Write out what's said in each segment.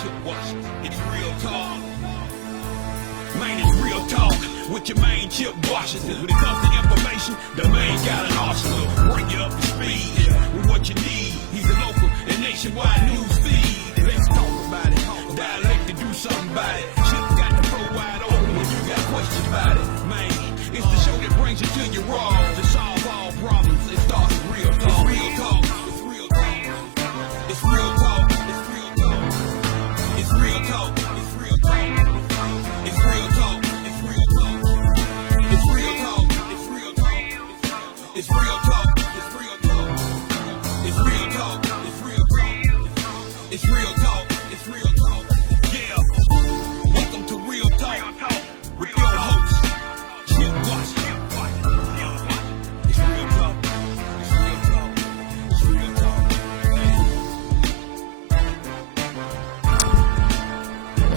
It's real talk. Man, it's real talk with your main Chip Washington. When it comes to information, the man got an arsenal. Bring you up to speed with what you need. He's a local and nationwide news feed. Let's talk about it. Dialect to do something about it. Chip got the flow wide open when you got questions about it. Man, it's the show that brings you to your raw to solve all problems. It starts with real talk. It's real talk. It's real talk. It's real talk. It's real talk. It's real talk. It's real talk. It's real talk. It's real talk. It's real talk. It's real talk. It's real talk. It's real talk. It's real talk. It's real talk. It's real talk. Yeah. Welcome to Real Talk with your host, Chip Washington. It's real talk. It's real talk. It's real talk.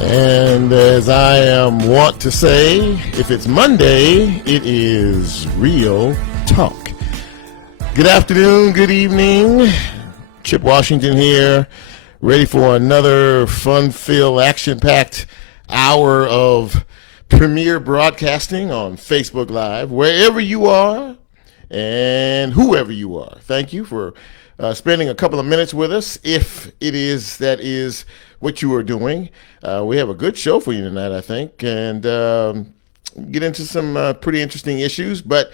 And as I am wont to say, if it's Monday, it is Real Talk. Good afternoon, good evening. Chip Washington here, ready for another fun-filled, action-packed hour of premiere broadcasting on Facebook Live, wherever you are and whoever you are. Thank you for spending a couple of minutes with us, if it is that is what you are doing. We have a good show for you tonight, I think, and get into some pretty interesting issues. But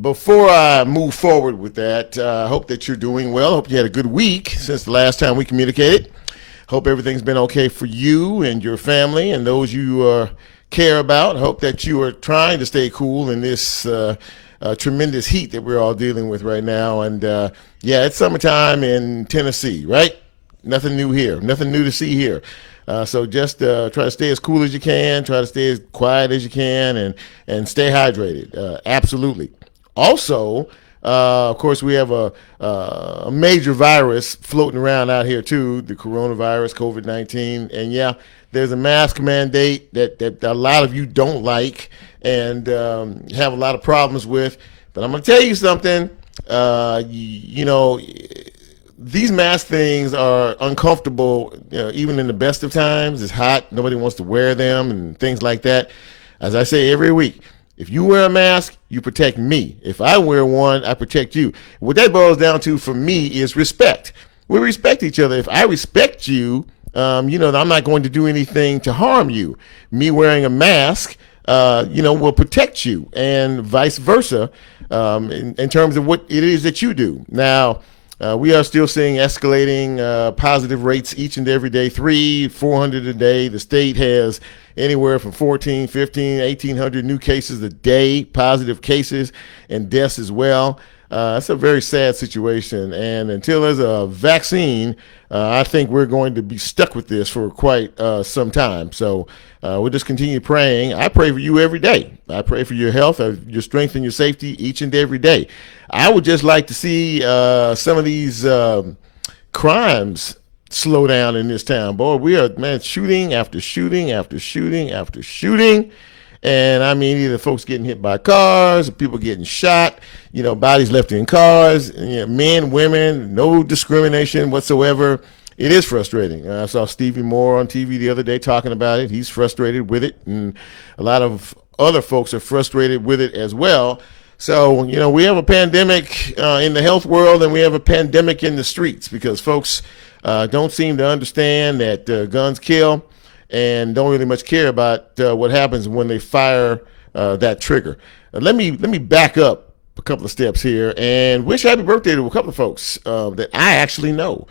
before I move forward with that, I hope that you're doing well. Hope you had a good week since the last time we communicated. Hope everything's been okay for you and your family and those you care about. Hope that you are trying to stay cool in this tremendous heat that we're all dealing with right now. And yeah, it's summertime in Tennessee, right? Nothing new here. Nothing new to see here. So just try to stay as cool as you can. Try to stay as quiet as you can, and stay hydrated. Absolutely. Also, of course, we have a major virus floating around out here too, the coronavirus, COVID-19. And yeah, there's a mask mandate that a lot of you don't like and have a lot of problems with. But I'm going to tell you something. You know, these mask things are uncomfortable, even in the best of times. It's hot. Nobody wants to wear them and things like that. As I say every week, if you wear a mask, you protect me. If I wear one, I protect you. What that boils down to for me is respect. We respect each other. If I respect you, I'm not going to do anything to harm you. Me wearing a mask, will protect you, and vice versa, in terms of what it is that you do. Now, we are still seeing escalating positive rates each and every day, 400 a day. The state has anywhere from 14, 15, 1,800 new cases a day, positive cases, and deaths as well. It's a very sad situation. And until there's a vaccine, I think we're going to be stuck with this for quite some time. So we'll just continue praying. I pray for you every day. I pray for your health, your strength, and your safety each and every day. I would just like to see some of these crimes slow down in this town. Boy, we are, shooting after shooting after shooting after shooting. And I mean, either folks getting hit by cars, or people getting shot, bodies left in cars, men, women, no discrimination whatsoever. It is frustrating. I saw Stevie Moore on TV the other day talking about it. He's frustrated with it, and a lot of other folks are frustrated with it as well. So, we have a pandemic in the health world, and we have a pandemic in the streets because folks don't seem to understand that guns kill and don't really much care about what happens when they fire that trigger. Let me back up a couple of steps here and wish happy birthday to a couple of folks that I actually know.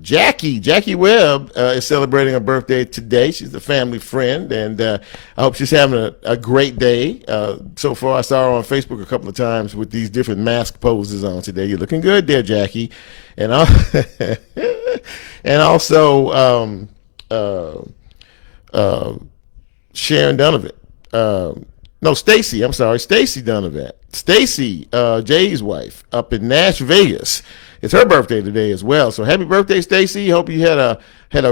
Jackie Webb is celebrating her birthday today. She's a family friend, and I hope she's having a great day. So far, I saw her on Facebook a couple of times with these different mask poses on today. You're looking good there, Jackie. And and also Sharon Donovan. Stacy. I'm sorry, Stacy Donovan. Stacy, Jay's wife, up in Nash Vegas. It's her birthday today as well. So happy birthday, Stacy. Hope you had a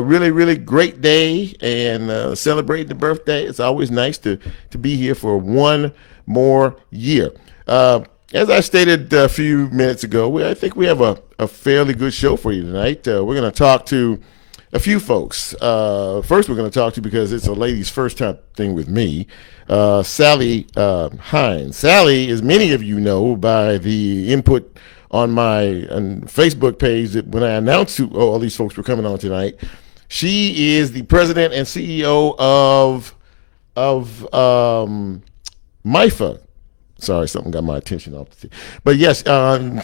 really, really great day and celebrating the birthday. It's always nice to be here for one more year. As I stated a few minutes ago, I think we have a fairly good show for you tonight. We're going to talk to a few folks. First, we're going to talk to, because it's a lady's first time thing with me, Sally Heinz. Sally, as many of you know by the input on my Facebook page that when I announced who all these folks were coming on tonight, she is the president and CEO of MIFA. Sorry, something got my attention off the But yes,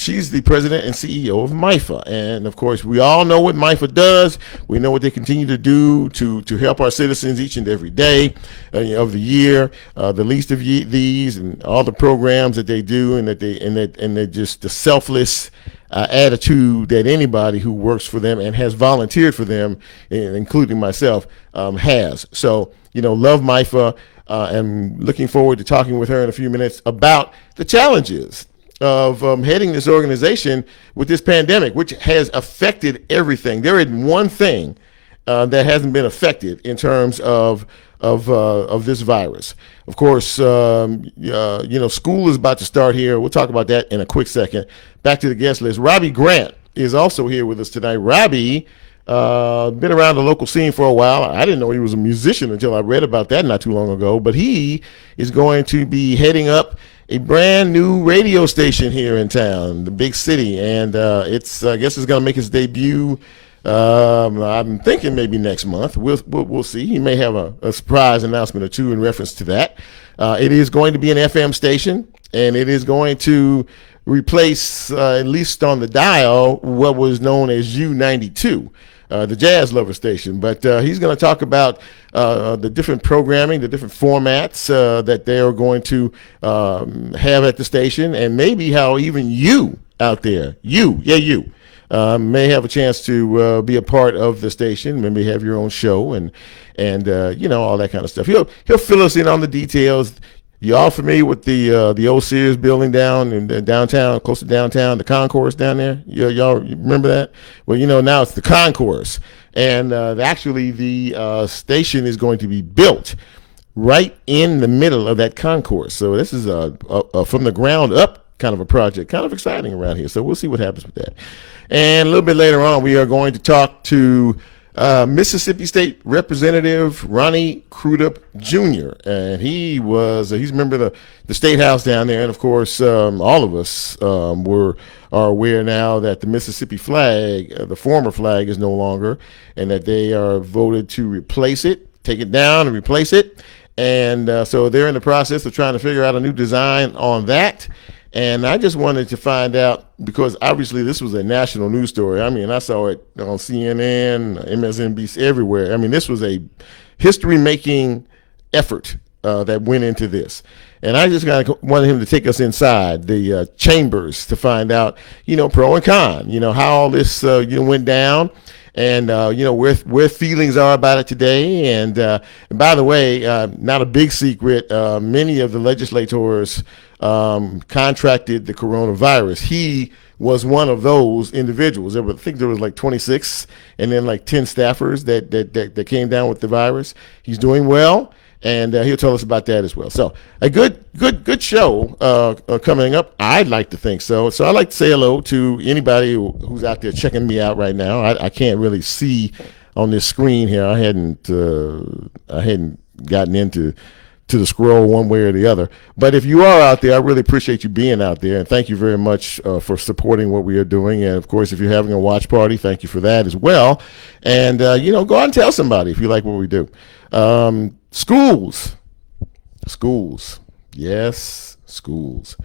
she's the president and CEO of MIFA. And of course, we all know what MIFA does. We know what they continue to do to help our citizens each and every day of the year. The least of these and all the programs that they do, and that just the selfless attitude that anybody who works for them and has volunteered for them, including myself, has. So, love MIFA. And looking forward to talking with her in a few minutes about the challenges of heading this organization with this pandemic, which has affected everything. There isn't one thing that hasn't been affected in terms of this virus. Of course, school is about to start here. We'll talk about that in a quick second. Back to the guest list. Robby Grant is also here with us tonight. Robby been around the local scene for a while. I didn't know he was a musician until I read about that not too long ago, but he is going to be heading up a brand new radio station here in town, the big city, and I guess it's going to make its debut. I'm thinking maybe next month. We'll see. He may have a surprise announcement or two in reference to that. It is going to be an FM station, and it is going to replace, at least on the dial, what was known as U92. The Jazz Lover station. But he's going to talk about the different programming, the different formats that they are going to have at the station, and maybe how even you out there, you may have a chance to be a part of the station, maybe have your own show and all that kind of stuff. He'll fill us in on the details. You all familiar with the old Sears building down in downtown, close to downtown, the concourse down there? Y'all remember that? Well, now it's the concourse. And actually the station is going to be built right in the middle of that concourse. So this is a from the ground up kind of a project, kind of exciting around here. So we'll see what happens with that. And a little bit later on, we are going to talk to Mississippi State Representative Ronnie Crudup Jr. And he's a member of the State House down there. And of course, all of us are aware now that the Mississippi flag, the former flag, is no longer, and that they are voted to replace it, take it down and replace it. And so they're in the process of trying to figure out a new design on that. And I just wanted to find out, because obviously this was a national news story. I mean, I saw it on CNN, MSNBC, everywhere. I mean, this was a history-making effort that went into this. And I just wanted him to take us inside the chambers to find out, pro and con, how all this went down, and where feelings are about it today. And by the way, not a big secret, many of the legislators contracted the coronavirus. He was one of those individuals. I think there was like 26 and then like 10 staffers that came down with the virus. He's doing well, and he'll tell us about that as well. So a good show coming up. I'd like to think so. So I'd like to say hello to anybody who's out there checking me out right now. I can't really see on this screen here. I hadn't gotten into the scroll one way or the other. But if you are out there, I really appreciate you being out there, and thank you very much for supporting what we are doing. And of course, if you're having a watch party, thank you for that as well. And go out and tell somebody if you like what we do. Schools, yes, schools.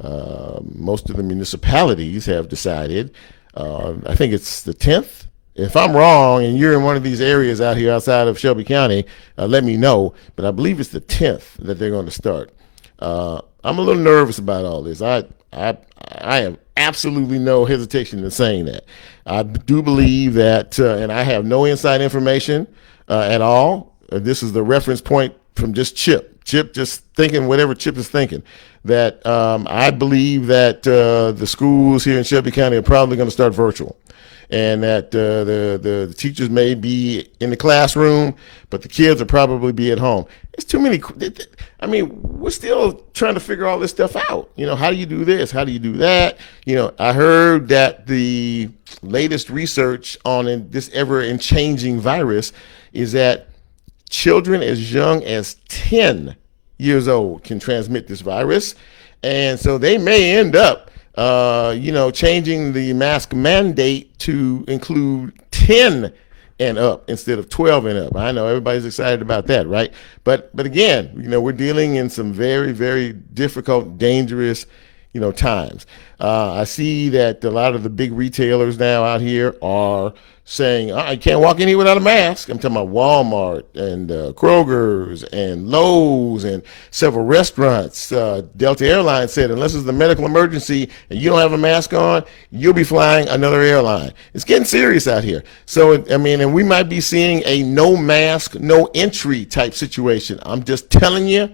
Most of the municipalities have decided, I think it's the 10th. If I'm wrong and you're in one of these areas out here outside of Shelby County, let me know. But I believe it's the 10th that they're going to start. I'm a little nervous about all this. I have absolutely no hesitation in saying that. I do believe that, and I have no inside information at all. This is the reference point from just Chip. Chip just thinking whatever Chip is thinking. That I believe that the schools here in Shelby County are probably going to start virtual. And that the teachers may be in the classroom, but the kids will probably be at home. It's too many. I mean, we're still trying to figure all this stuff out. How do you do this? How do you do that? I heard that the latest research on this ever changing virus is that children as young as 10 years old can transmit this virus. And so they may end up, changing the mask mandate to include 10 and up instead of 12 and up. I know everybody's excited about that, right? But again, we're dealing in some very, very difficult, dangerous, times. I see that a lot of the big retailers now out here are saying, I can't walk in here without a mask. I'm talking about Walmart and Kroger's and Lowe's and several restaurants. Delta Airlines said, unless it's a medical emergency and you don't have a mask on, you'll be flying another airline. It's getting serious out here. So, and we might be seeing a no mask, no entry type situation. I'm just telling you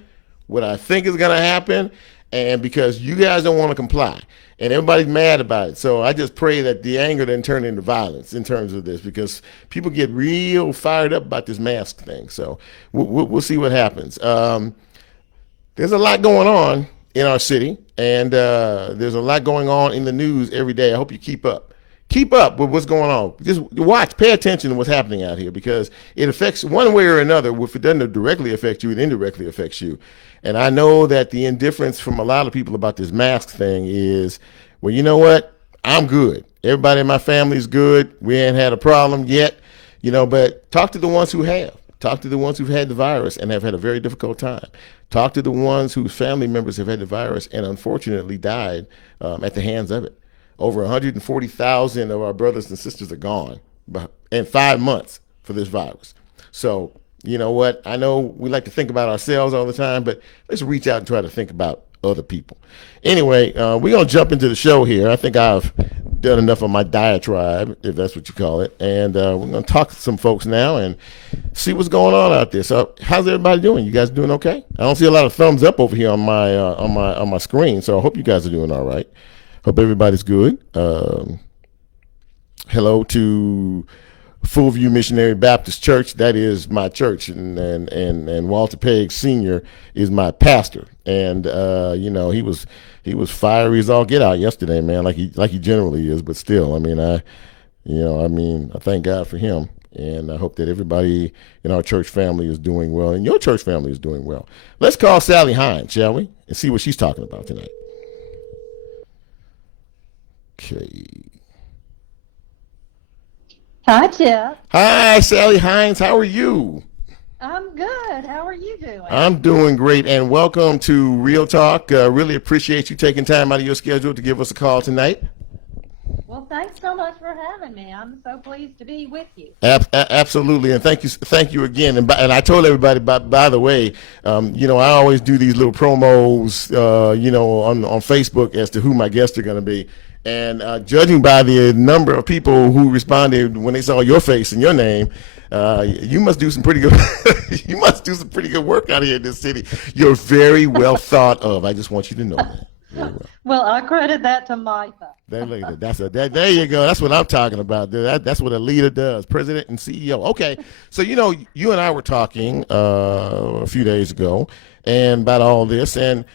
what I think is going to happen, and because you guys don't want to comply. And everybody's mad about it. So I just pray that the anger doesn't turn into violence in terms of this, because people get real fired up about this mask thing. So we'll see what happens. There's a lot going on in our city, and there's a lot going on in the news every day. I hope you keep up. Keep up with what's going on. Just watch, pay attention to what's happening out here, because it affects one way or another. If it doesn't directly affect you, it indirectly affects you. And I know that the indifference from a lot of people about this mask thing is, well, you know what? I'm good. Everybody in my family is good. We ain't had a problem yet, but talk to the ones who have. Talk to the ones who've had the virus and have had a very difficult time. Talk to the ones whose family members have had the virus and unfortunately died at the hands of it. Over 140,000 of our brothers and sisters are gone in 5 months for this virus. So, you know what? I know we like to think about ourselves all the time, but let's reach out and try to think about other people. Anyway, we're going to jump into the show here. I think I've done enough of my diatribe, if that's what you call it. And we're going to talk to some folks now and see what's going on out there. So how's everybody doing? You guys doing okay? I don't see a lot of thumbs up over here on my screen, so I hope you guys are doing all right. Hope everybody's good. Hello to Fullview Missionary Baptist Church. That is my church, and Walter Pegg Sr. is my pastor. And he was fiery as all get out yesterday, man, like he generally is. But still, I thank God for him, and I hope that everybody in our church family is doing well, and your church family is doing well. Let's call Sally Heinz, shall we, and see what she's talking about tonight. Okay. Hi, Chip. Hi, Sally Heinz. How are you? I'm good. How are you doing? I'm doing great, and welcome to Real Talk. Really appreciate you taking time out of your schedule to give us a call tonight. Well, thanks so much for having me. I'm so pleased to be with you. Absolutely, and thank you again. And I told everybody, by the way, I always do these little promos, on Facebook as to who my guests are going to be. And judging by the number of people who responded when they saw your face and your name, you must do some pretty good. You must do some pretty good work out here in this city. You're very well thought of. I just want you to know that. Well, I credit that to Micah. There you go. That's what I'm talking about. That's what a leader does. President and CEO. Okay, so you and I were talking a few days ago, and about all this, and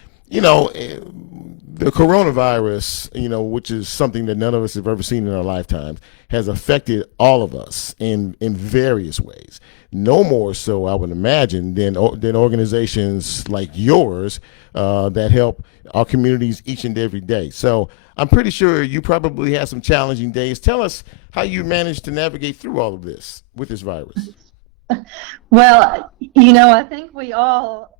the coronavirus, which is something that none of us have ever seen in our lifetimes, has affected all of us in various ways. No more so, I would imagine, than organizations like yours that help our communities each and every day. So I'm pretty sure you probably had some challenging days. Tell us how you managed to navigate through all of this with this virus. Well, I think we all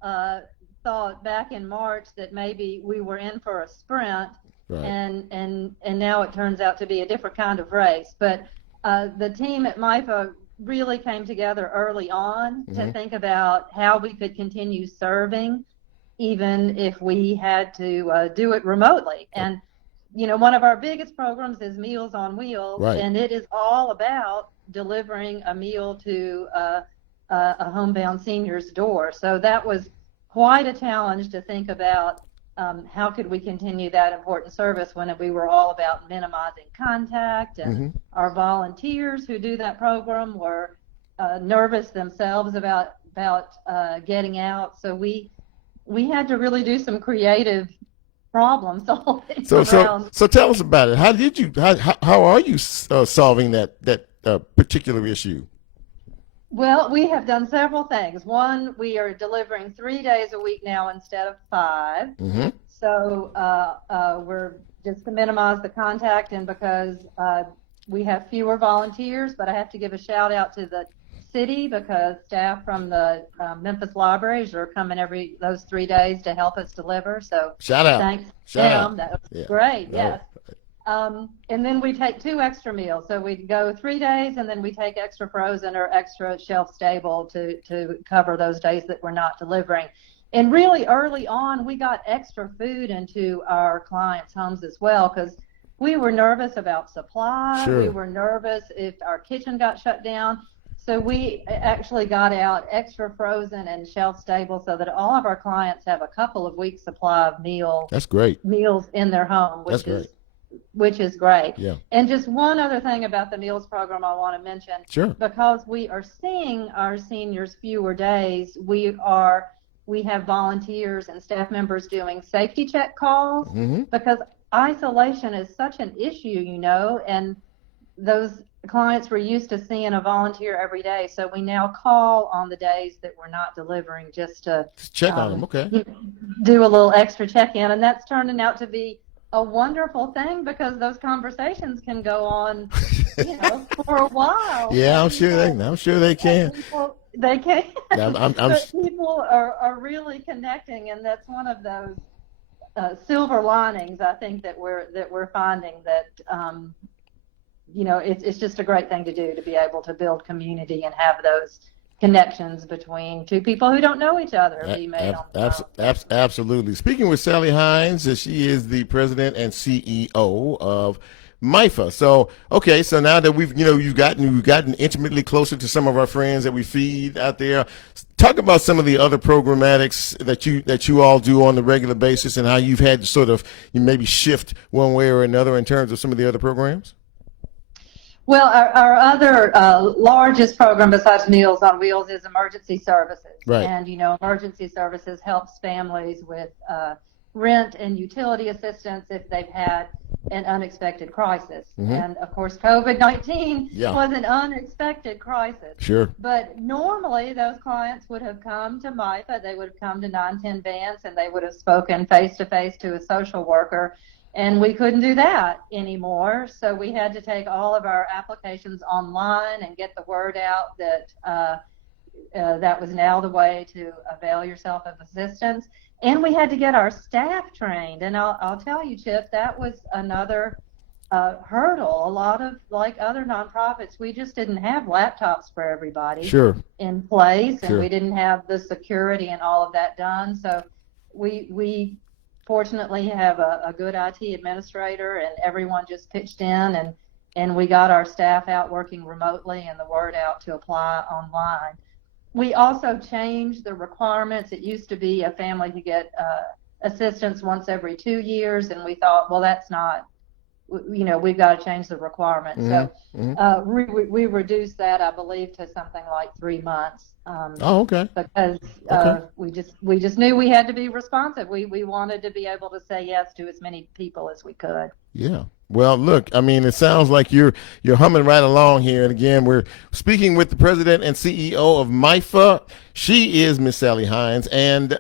thought back in March that maybe we were in for a sprint, right. and now it turns out to be a different kind of race. But the team at MIFA really came together early on to think about how we could continue serving, even if we had to do it remotely. And one of our biggest programs is Meals on Wheels, right. And it is all about delivering a meal to a homebound senior's door. So that was quite a challenge to think about how could we continue that important service when we were all about minimizing contact, and our volunteers who do that program were nervous themselves about about getting out. So we had to really do some creative problem solving around. So tell us about it. How are you solving that particular issue? Well, we have done several things. One, we are delivering 3 days a week now instead of 5. Mm-hmm. So we're just to minimize the contact, and because we have fewer volunteers, but I have to give a shout out to the city because staff from the Memphis libraries are coming those 3 days to help us deliver. So shout out. Thanks to them. them. That was great. No. Yes. And then we take 2 extra meals. So we go 3 days, and then we take extra frozen or extra shelf stable to cover those days that we're not delivering. And really early on, we got extra food into our clients' homes as well because we were nervous about supply. Sure. We were nervous if our kitchen got shut down. So we actually got out extra frozen and shelf stable so that all of our clients have a couple of weeks supply of That's great. meals in their home, which is great. Yeah. And just one other thing about the meals program I want to mention. Sure. Because we are seeing our seniors fewer days, we have volunteers and staff members doing safety check calls because isolation is such an issue, and those clients were used to seeing a volunteer every day. So we now call on the days that we're not delivering just to check on them. Okay. Do a little extra check-in, and that's turning out to be a wonderful thing because those conversations can go on, for a while. Yeah, I'm sure they can. They can. But people are really connecting, and that's one of those silver linings I think that we're finding that it's just a great thing to do to be able to build community and have those connections between 2 people who don't know each other be made on the phone. Absolutely. Speaking with Sally Heinz, she is the president and CEO of MIFA. So now that you've gotten intimately closer to some of our friends that we feed out there, talk about some of the other programmatics that you all do on a regular basis and how you've had to sort of maybe shift one way or another in terms of some of the other programs. Well, our other largest program besides Meals on Wheels is emergency services. Right. And, emergency services helps families with rent and utility assistance if they've had an unexpected crisis. Mm-hmm. And, of course, COVID-19 was an unexpected crisis. Sure. But normally those clients would have come to MIFA, they would have come to 910 Vance, and they would have spoken face-to-face to a social worker. And we couldn't do that anymore, so we had to take all of our applications online and get the word out that that was now the way to avail yourself of assistance. And we had to get our staff trained. And I'll tell you, Chip, that was another hurdle. A lot of, like other nonprofits, we just didn't have laptops for everybody in place, and we didn't have the security and all of that done. So we fortunately have a good IT administrator, and everyone just pitched in, and we got our staff out working remotely and the word out to apply online. We also changed the requirements. It used to be a family could get assistance once every 2 years, and we thought, well, that's not, we've got to change the requirements. So we reduced that, I believe, to something like 3 months. Because we just knew we had to be responsive. We wanted to be able to say yes to as many people as we could. Yeah. Well, look, I mean, it sounds like you're humming right along here. And again, we're speaking with the president and CEO of MIFA. She is Miss Sally Heinz, and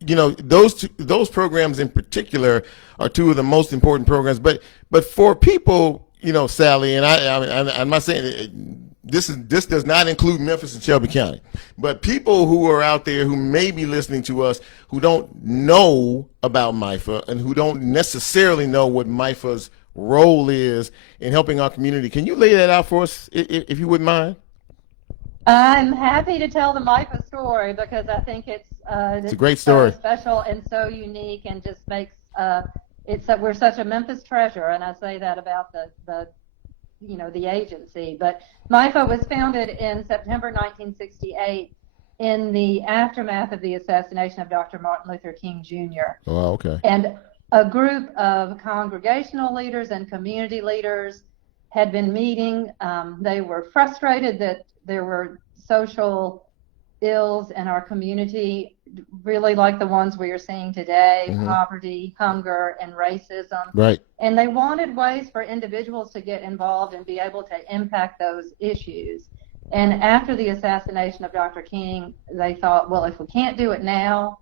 those programs in particular are 2 of the most important programs. But for people, Sally, and I'm not saying this does not include Memphis and Shelby County, but people who are out there who may be listening to us who don't know about MIFA and who don't necessarily know what MIFA's role is in helping our community, can you lay that out for us, if you wouldn't mind? I'm happy to tell the MIFA story because I think it's a great story, so special and so unique, and just makes we're such a Memphis treasure, and I say that about the agency. But MIFA was founded in September 1968 in the aftermath of the assassination of Dr. Martin Luther King Jr. Oh, okay. And a group of congregational leaders and community leaders had been meeting. They were frustrated that there were social ills in our community, really like the ones we are seeing today, poverty, hunger, and racism. Right. And they wanted ways for individuals to get involved and be able to impact those issues. And after the assassination of Dr. King, they thought, well, if we can't do it now,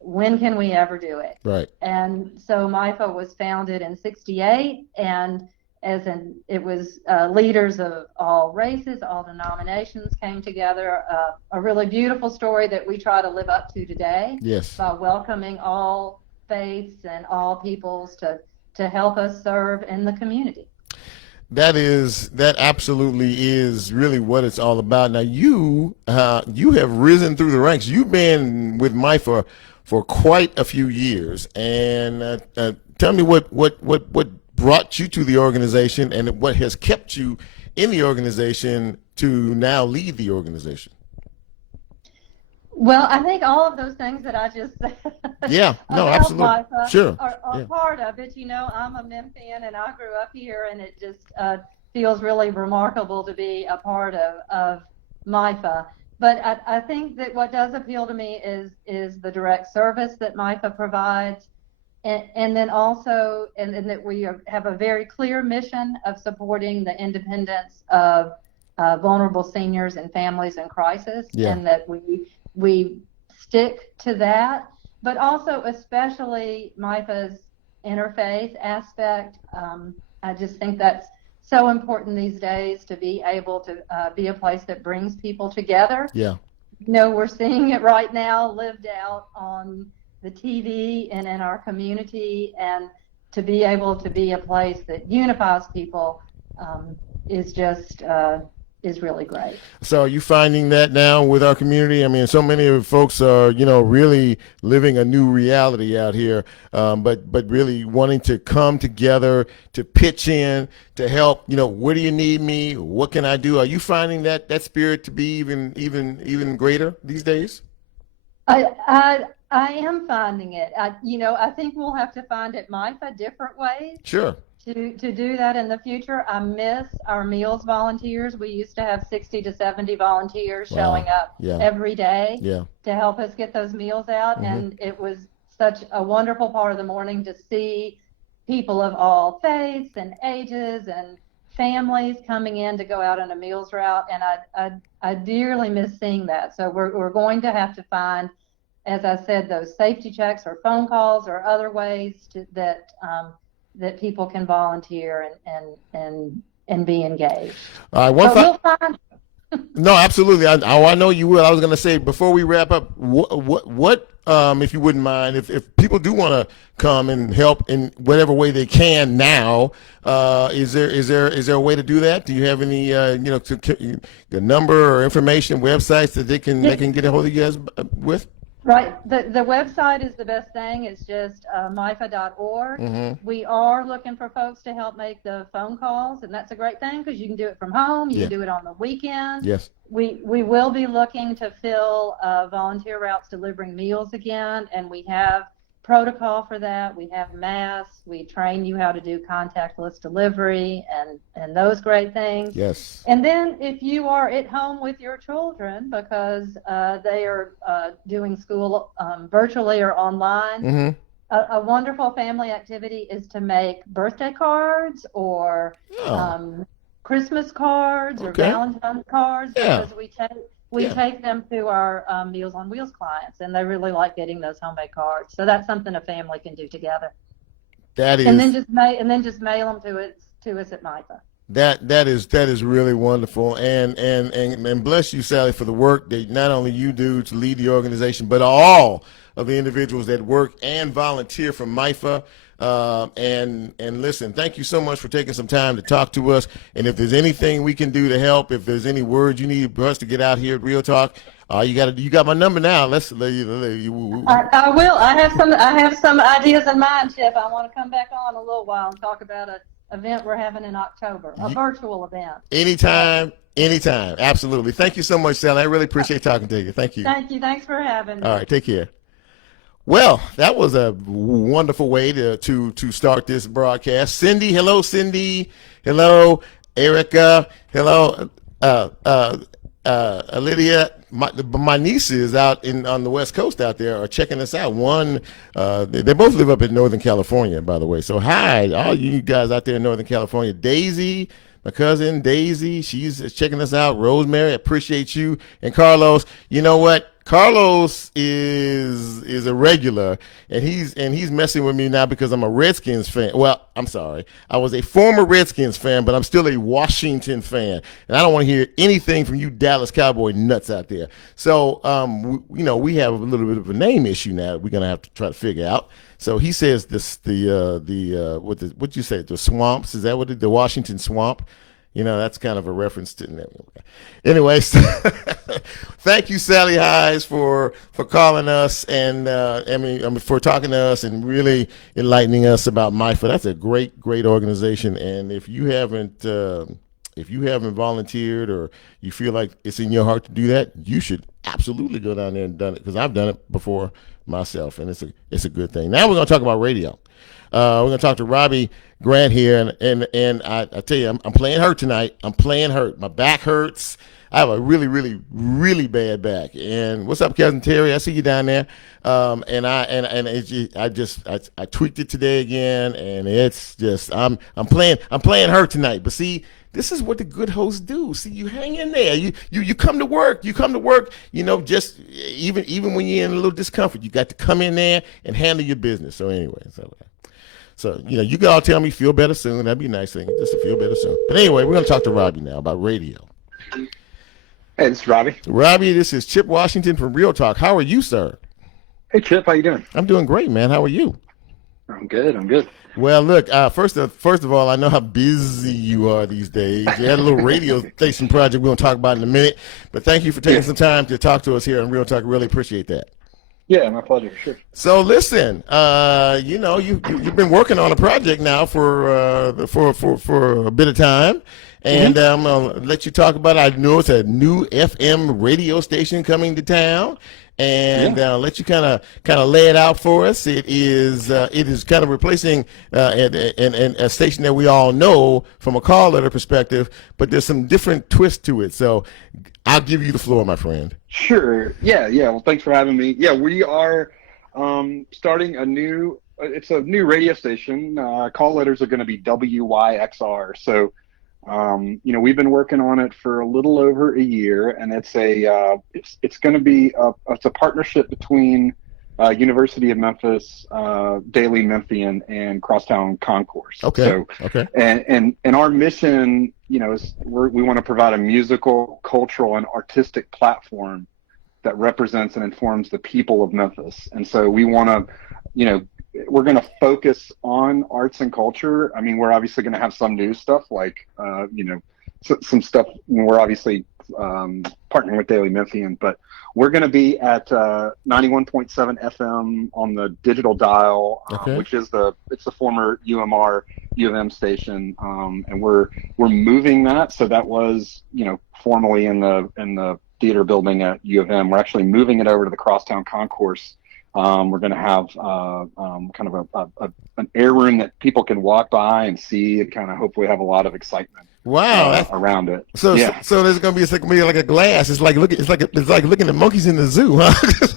when can we ever do it? Right. And so MIFA was founded in '68, and it was leaders of all races, all denominations came together. A really beautiful story that we try to live up to today. Yes. By welcoming all faiths and all peoples to help us serve in the community. That absolutely is really what it's all about. Now you have risen through the ranks. You've been with MIFA for quite a few years, and tell me what brought you to the organization and what has kept you in the organization to now lead the organization. Well, I think all of those things that I just said. Yeah, no, absolutely. MIFA sure. Are part of it. I'm a Memphian and I grew up here, and it just feels really remarkable to be a part of MIFA. But I think that what does appeal to me is the direct service that MIFA provides, and then also, and that we have a very clear mission of supporting the independence of vulnerable seniors and families in crisis, and that we stick to that, but also especially MIFA's interfaith aspect. I just think that's so important these days, to be able to be a place that brings people together. Yeah. We're seeing it right now lived out on the TV and in our community, and to be able to be a place that unifies people is really great. So are you finding that now with our community? I mean, so many of folks are, really living a new reality out here, but really wanting to come together, to pitch in, to help, where do you need me? What can I do? Are you finding that spirit to be even greater these days? I am finding it. I think we'll have to find at MIFA different ways. Sure. To do that in the future. I miss our meals volunteers. We used to have 60 to 70 volunteers showing up every day to help us get those meals out. And it was such a wonderful part of the morning to see people of all faiths and ages and families coming in to go out on a meals route. And I dearly miss seeing that. So we're going to have to find, as I said, those safety checks or phone calls or other ways that people can volunteer and be engaged. All right, no, absolutely. I know you will. I was going to say, before we wrap up, what if you wouldn't mind, if people do want to come and help in whatever way they can now, is there a way to do that? Do you have any the number or information, websites that they can get a hold of you guys with? Right. The website is the best thing. It's just MIFA.org. We are looking for folks to help make the phone calls, and that's a great thing because you can do it from home. You can do it on the weekend. Yes. We will be looking to fill volunteer routes delivering meals again, and we have protocol for that. We have masks. We train you how to do contactless delivery and those great things. Yes. And then if you are at home with your children because they are doing school virtually or online, a wonderful family activity is to make birthday cards or Christmas cards or Valentine's cards, because we take them to our Meals on Wheels clients, and they really like getting those homemade cards. So that's something a family can do together. That is, and then just mail them to us at MIFA. That is really wonderful, and bless you, Sally, for the work that not only you do to lead the organization, but all of the individuals that work and volunteer for MIFA. And listen, thank you so much for taking some time to talk to us. And if there's anything we can do to help, if there's any words you need for us to get out here at Real Talk, you got my number now. I will. I have some ideas in mind, Chip. I want to come back on a little while and talk about an event we're having in October, a virtual event. Anytime. Absolutely. Thank you so much, Sally. I really appreciate talking to you. Thank you. Thank you. Thanks for having me. All right. Take care. Well, that was a wonderful way to start this broadcast. Cindy, hello, Cindy. Hello, Erica. Hello, Lydia. my nieces out on the West Coast out there are checking us out. One, they both live up in Northern California, by the way. So hi, all you guys out there in Northern California. Daisy, my cousin Daisy, she's checking us out. Rosemary, appreciate you. And Carlos, you know what? Carlos is a regular, and he's messing with me now because I'm a Redskins fan. Well, I'm sorry, I was a former Redskins fan, but I'm still a Washington fan, and I don't want to hear anything from you Dallas Cowboy nuts out there. So, we have a little bit of a name issue now. We're gonna have to try to figure out. So he says what you say, the swamps, is that what the Washington swamp? That's kind of a reference to. Anyways, thank you, Sally Hines, for calling us and for talking to us and really enlightening us about MIFA. That's a great organization. And if you haven't volunteered or you feel like it's in your heart to do that, you should absolutely go down there and done it, because I've done it before myself, and it's a good thing. Now we're going to talk about radio. We're going to talk to Robby Grant here, and I tell you, I'm playing hurt tonight. I'm playing hurt. My back hurts. I have a really, really, really bad back. And what's up, cousin Terry? I see you down there. I tweaked it today again, and it's just I'm playing hurt tonight. But see, this is what the good hosts do. See, you hang in there. You come to work. You come to work. Just even when you're in a little discomfort, you got to come in there and handle your business. So anyway, so you can all tell me feel better soon. That'd be a nice thing, just to feel better soon. But anyway, we're gonna talk to Robby now about radio. Hey, this is Robby. Robby, this is Chip Washington from Real Talk. How are you, sir? Hey, Chip, how you doing? I'm doing great, man. How are you? I'm good. Well, look, first of all, I know how busy you are these days. You had a little radio station project we're going to talk about in a minute, but thank you for taking some time to talk to us here on Real Talk. Really appreciate that. Yeah, my pleasure, sure. So listen, you've been working on a project now for a bit of time, and I'm gonna let you talk about it. I know it's a new FM radio station coming to town, and let you kind of lay it out for us. It is kind of replacing a station that we all know from a call letter perspective, but there's some different twist to it. So I'll give you the floor, my friend. Sure. Yeah. Well, thanks for having me. Yeah, we are starting a new radio station. Call letters are going to be WYXR. So, we've been working on it for a little over a year, and it's going to be a partnership between University of Memphis, Daily Memphian, and Crosstown Concourse. Okay. So, okay. And our mission, is we want to provide a musical, cultural, and artistic platform that represents and informs the people of Memphis. And so we want to, we're going to focus on arts and culture. I mean, we're obviously going to have some new stuff like, some stuff. We're obviously partnering with Daily Memphian, but we're going to be at 91.7 FM on the digital dial, which is it's the former UMR U of M station, and we're moving that. So that was formerly in the theater building at U of M. We're actually moving it over to the Crosstown Concourse. We're going to have kind of an air room that people can walk by and see, and kind of hopefully have a lot of excitement. Wow, around it. So there's gonna be like a glass. It's like looking at monkeys in the zoo, huh? It's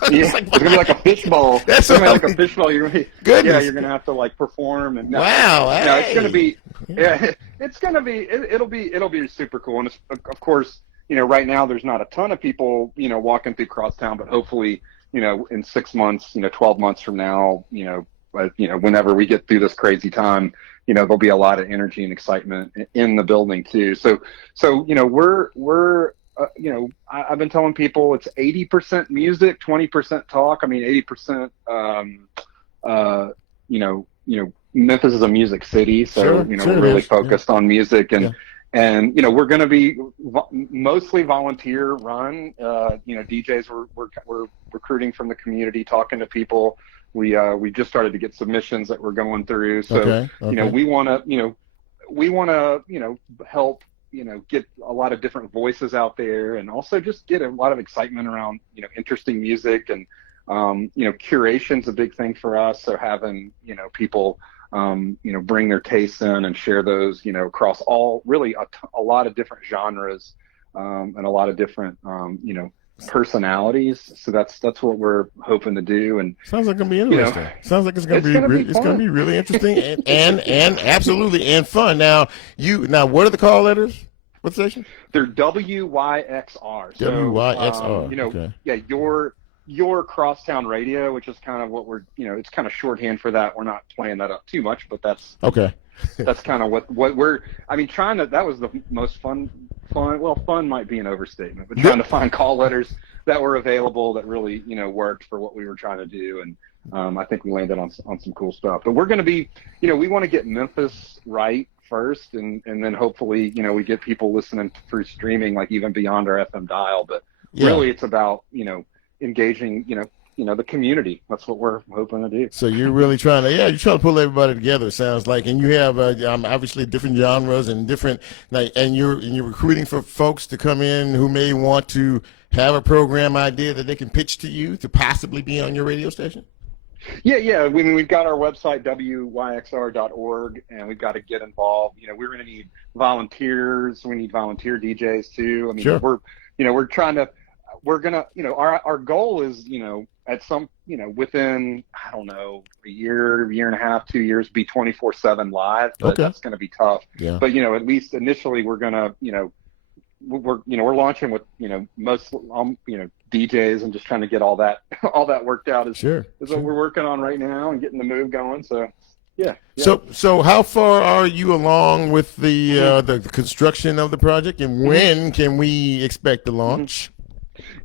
gonna be like a fishbowl. That's gonna be like a fishbowl. You're gonna have to like perform and wow. It's gonna be it'll be super cool. And of course, right now there's not a ton of people walking through Crosstown, but hopefully in 6 months, 12 months from now, whenever we get through this crazy time, there'll be a lot of energy and excitement in the building too. So we're I've been telling people it's 80% music, 20% talk. I mean, 80%, Memphis is a music city. So, we're really focused on music, and we're going to be mostly volunteer run. DJs we're recruiting from the community, talking to people. We just started to get submissions that we're going through. So, we want to help, get a lot of different voices out there, and also just get a lot of excitement around, interesting music, and, curation's a big thing for us. So having, people, bring their tastes in and share those, across all really a lot of different genres, and a lot of different, personalities. So that's what we're hoping to do. And sounds like it's gonna be interesting. Sounds like it's gonna it's gonna be really interesting and absolutely and fun. Now what are the call letters? What station? They're WYXR. So, WYXR. Okay. Yeah, your crosstown radio, which is kind of what we're, it's kind of shorthand for that. We're not playing that up too much, but that's okay. That's kind of what we're. I mean, that was the most fun. Well, fun might be an overstatement, but trying to find call letters that were available that really, worked for what we were trying to do, and I think we landed on some cool stuff. But we're going to be, we want to get Memphis right first, and then hopefully, we get people listening through streaming, like even beyond our FM dial. But really, it's about, engaging, the community. That's what we're hoping to do. So you're really trying to pull everybody together, it sounds like, and you have obviously different genres and different, and you're recruiting for folks to come in who may want to have a program idea that they can pitch to you to possibly be on your radio station. Yeah. We've got our website, wyxr.org, and we've got to get involved. We're going to need volunteers. We need volunteer DJs too. I mean, sure. We're gonna, our goal is, at some, within, I don't know, a year and a half, 2 years, be 24/7 live, but that's going to be tough. Yeah. But, at least initially we're going to, we're launching with, most, DJs and just trying to get all that worked out is what we're working on right now and getting the move going. So, yeah. So how far are you along with the construction of the project, and when can we expect the launch?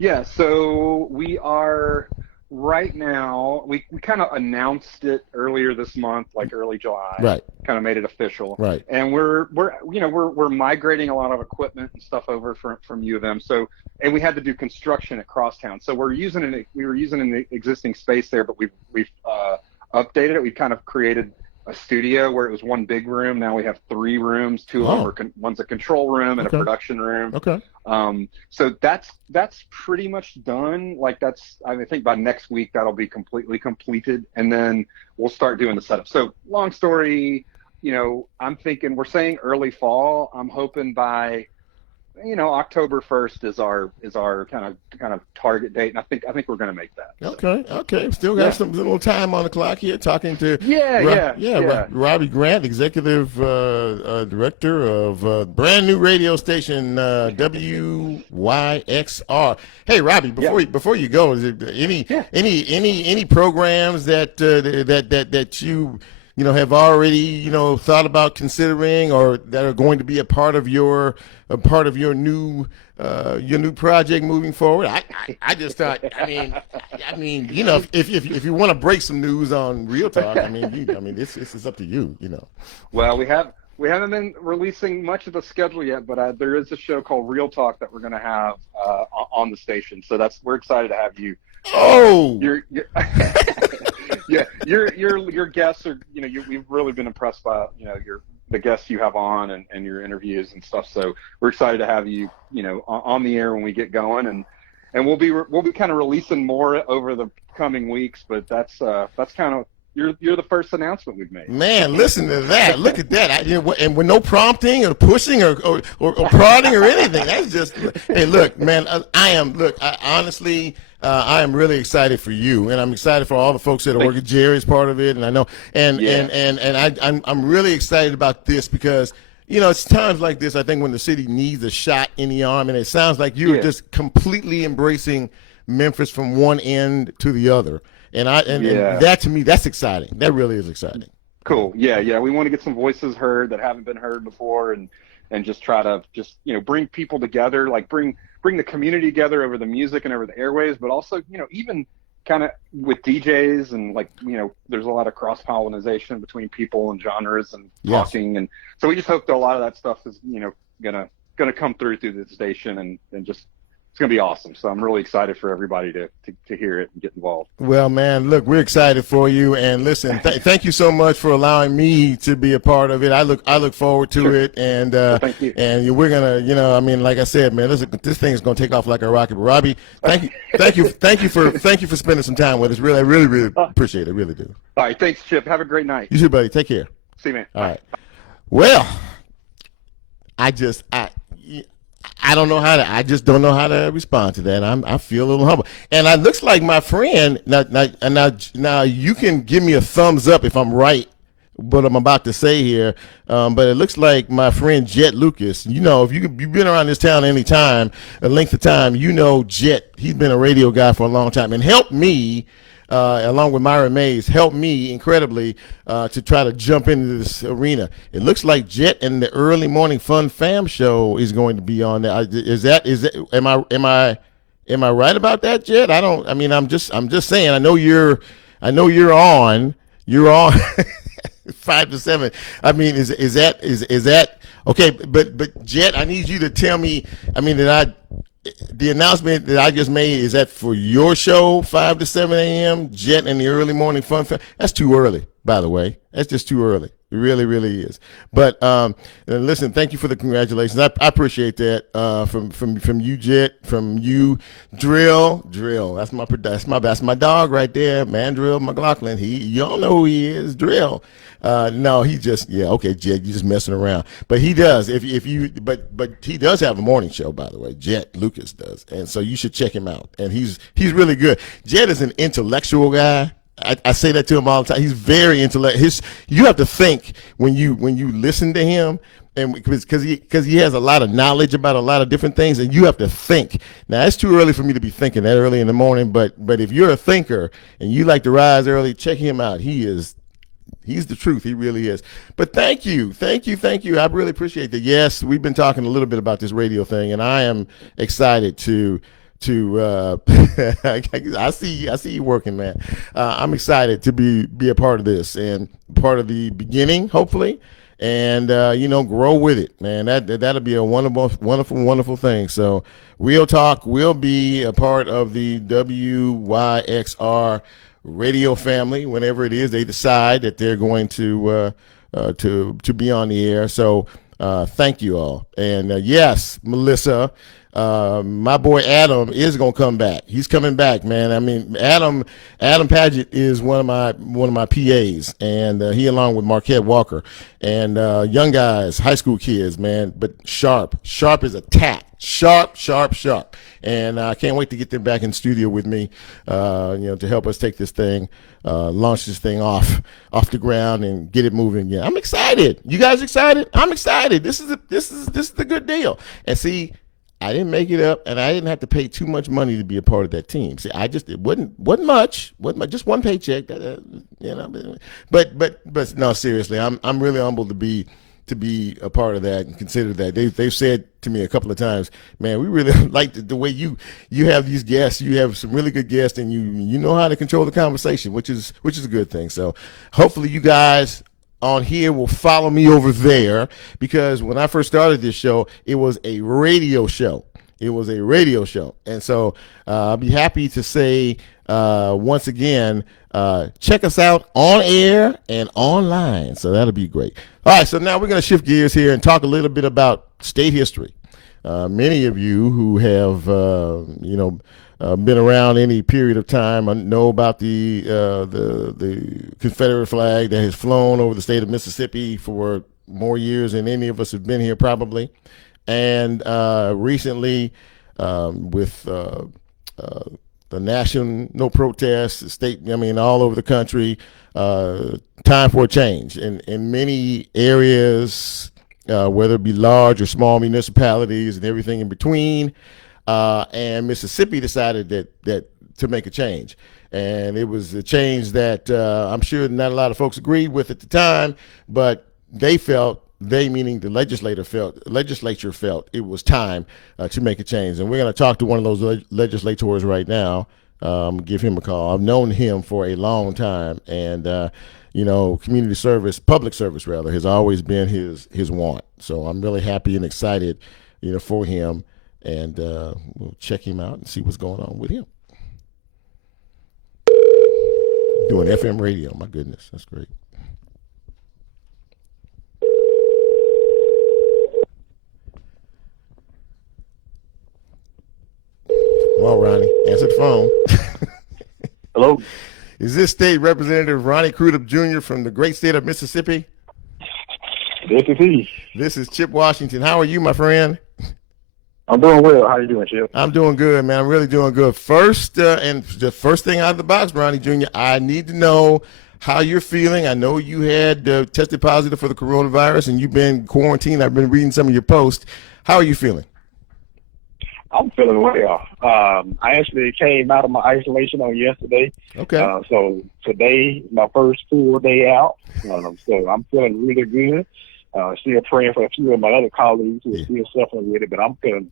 Yeah, so we are right now. We kind of announced it earlier this month, like early July. Right. Kind of made it official. Right. And we're migrating a lot of equipment and stuff over from U of M. So, and we had to do construction at Crosstown. So we were using an existing space there, but we've updated it. We kind of created a studio where it was one big room. Now we have 3 rooms. 2 of them one's a control room and a production room. Okay. So that's pretty much done. Like I think by next week that'll be completely completed, and then we'll start doing the setup. So long story, I'm thinking we're saying early fall. I'm hoping by, October 1st is our kind of target date, and I think we're going to make that. So. Okay. Still got some little time on the clock here. Talking to Robby Grant, executive director of a brand new radio station, WYXR. Hey, Robby, before you go, is there any programs that you have already thought about considering, or that are going to be a part of your new project moving forward? I just thought, I mean, if you want to break some news on Real Talk, this is up to you, Well, we haven't been releasing much of the schedule yet, but there is a show called Real Talk that we're going to have on the station. So we're excited to have you. Oh, your guests are, we've really been impressed by, the guests you have on and your interviews and stuff. So we're excited to have you, on the air when we get going, and we'll be kind of releasing more over the coming weeks, but that's kind of, you're the first announcement we've made. Man, listen to that. Look at that. And with no prompting or pushing or prodding or anything. That's just, hey, look, man, I honestly, I am really excited for you, and I'm excited for all the folks that are working. Jerry's part of it, and I know, I'm really excited about this because, it's times like this, I think, when the city needs a shot in the arm, and it sounds like you're just completely embracing Memphis from one end to the other. And that, to me, that's exciting. That really is exciting. Cool. Yeah. We want to get some voices heard that haven't been heard before, and just try to bring people together, like bring the community together over the music and over the airwaves, but also, even kind of with DJs and there's a lot of cross-pollination between people and genres and talking. And so we just hope that a lot of that stuff is, gonna come through the station and just, it's going to be awesome. So I'm really excited for everybody to hear it and get involved. Well, man, look, we're excited for you. And listen, thank you so much for allowing me to be a part of it. I look forward to it. And thank you. And we're going to, like I said, man, this thing is going to take off like a rocket. But Robby, thank you for spending some time with us. Really, I really appreciate it. I really do. All right. Thanks, Chip. Have a great night. You too, buddy. Take care. See you, man. All right. Well, I don't know how to. I just don't know how to respond to that. I feel a little humble, and it looks like my friend. Now you can give me a thumbs up if I'm right what I'm about to say here. But it looks like my friend Jet Lucas. You know, if you've been around this town any time, a length of time, you know Jet. He's been a radio guy for a long time and helped me. Along with Myra Mays, helped me incredibly to try to jump into this arena. It looks like Jet and the Early Morning Fun Fam show is going to be on there. Is that am I right about that, Jet? I mean I'm just saying. I know you're on 5 to 7. I mean is that okay? But Jet, I need you to tell me. I mean the announcement that I just made, is that for your show, 5 to 7 a.m., Jet and the Early Morning Fun Fam? That's too early, by the way. That's just too early. It really, really is. But listen, thank you for the congratulations. I appreciate that from you, Jet, from you, Drill. That's my dog right there, man. Drill McLaughlin. You don't know who he is, Drill. No, he just okay, Jet, you just messing around. But he does. But he does have a morning show, by the way. Jet Lucas does, and so you should check him out. And he's really good. Jet is an intellectual guy. I say that to him all the time. He's very intellectual. You have to think when you listen to him, and because he has a lot of knowledge about a lot of different things, and you have to think. Now it's too early for me to be thinking that early in the morning, but if you're a thinker and you like to rise early, check him out. He's the truth. He really is. But thank you. I really appreciate that. Yes, we've been talking a little bit about this radio thing, and I am excited to I see you working, man. I'm excited to be a part of this and part of the beginning, hopefully, and grow with it, man. That'll be a wonderful thing. So Real Talk will be a part of the WYXR radio family whenever it is they decide that they're going to be on the air. So thank you all. And yes, Melissa, my boy Adam is gonna come back. He's coming back, man. I mean, Adam Paget is one of my PAs, and he, along with Marquette Walker, and young guys, high school kids, man, but sharp as a tack. Sharp. And I can't wait to get them back in studio with me, to help us take this thing, launch this thing off the ground and get it moving again. I'm excited. You guys excited? I'm excited. This is a good deal. And see, I didn't make it up, and I didn't have to pay too much money to be a part of that team. See, it wasn't much, just one paycheck, But no, seriously, I'm really humbled to be a part of that and consider that. They've said to me a couple of times, man, we really like the way you have these guests. You have some really good guests, and you know how to control the conversation, which is a good thing. So hopefully you guys on here will follow me over there, because when I first started this show, it was a radio show. And so I'll be happy to say once again, check us out on air and online. So that'll be great. All right, so now we're going to shift gears here and talk a little bit about state history. Many of you who have been around any period of time know about the Confederate flag that has flown over the state of Mississippi for more years than any of us have been here, probably. And recently, with the national protests, all over the country, time for a change in many areas, whether it be large or small municipalities and everything in between. And Mississippi decided that to make a change, and it was a change that I'm sure not a lot of folks agreed with at the time, but meaning the legislature felt it was time to make a change. And we're going to talk to one of those legislators right now. Give him a call. I've known him for a long time, and community service, public service rather, has always been his want. So I'm really happy and excited, for him. And we'll check him out and see what's going on with him. Doing FM radio, my goodness, that's great. Well, Ronnie, answer the phone. Hello? Is this State Representative Ronnie Crudup Jr. from the great state of Mississippi? Yes, it is. This is Chip Washington. How are you, my friend? I'm doing well. How you doing, Chip? I'm doing good, man. I'm really doing good. First, and the first thing out of the box, Ronnie Jr., I need to know how you're feeling. I know you had tested positive for the coronavirus, and you've been quarantined. I've been reading some of your posts. How are you feeling? I'm feeling well. I actually came out of my isolation on yesterday. Okay. So today, my first full day out. So I'm feeling really good. Still praying for a few of my other colleagues who are still suffering with it, but I'm feeling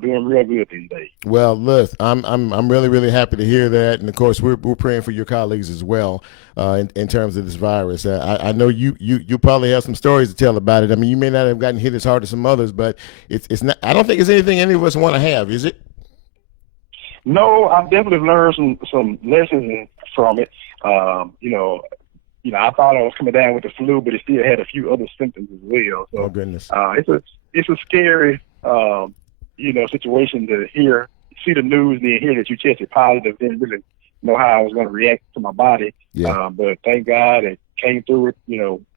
doing real good these days. Well, look, I'm really, really happy to hear that, and of course we're praying for your colleagues as well in terms of this virus. I know you probably have some stories to tell about it. I mean, you may not have gotten hit as hard as some others, but it's not. I don't think it's anything any of us want to have, is it? No, I've definitely learned some lessons from it. I thought I was coming down with the flu, but it still had a few other symptoms as well. So, oh goodness, it's a scary situation to see the news and then hear that you tested positive. Didn't really know how I was going to react to my body. Yeah. But thank God it came through it,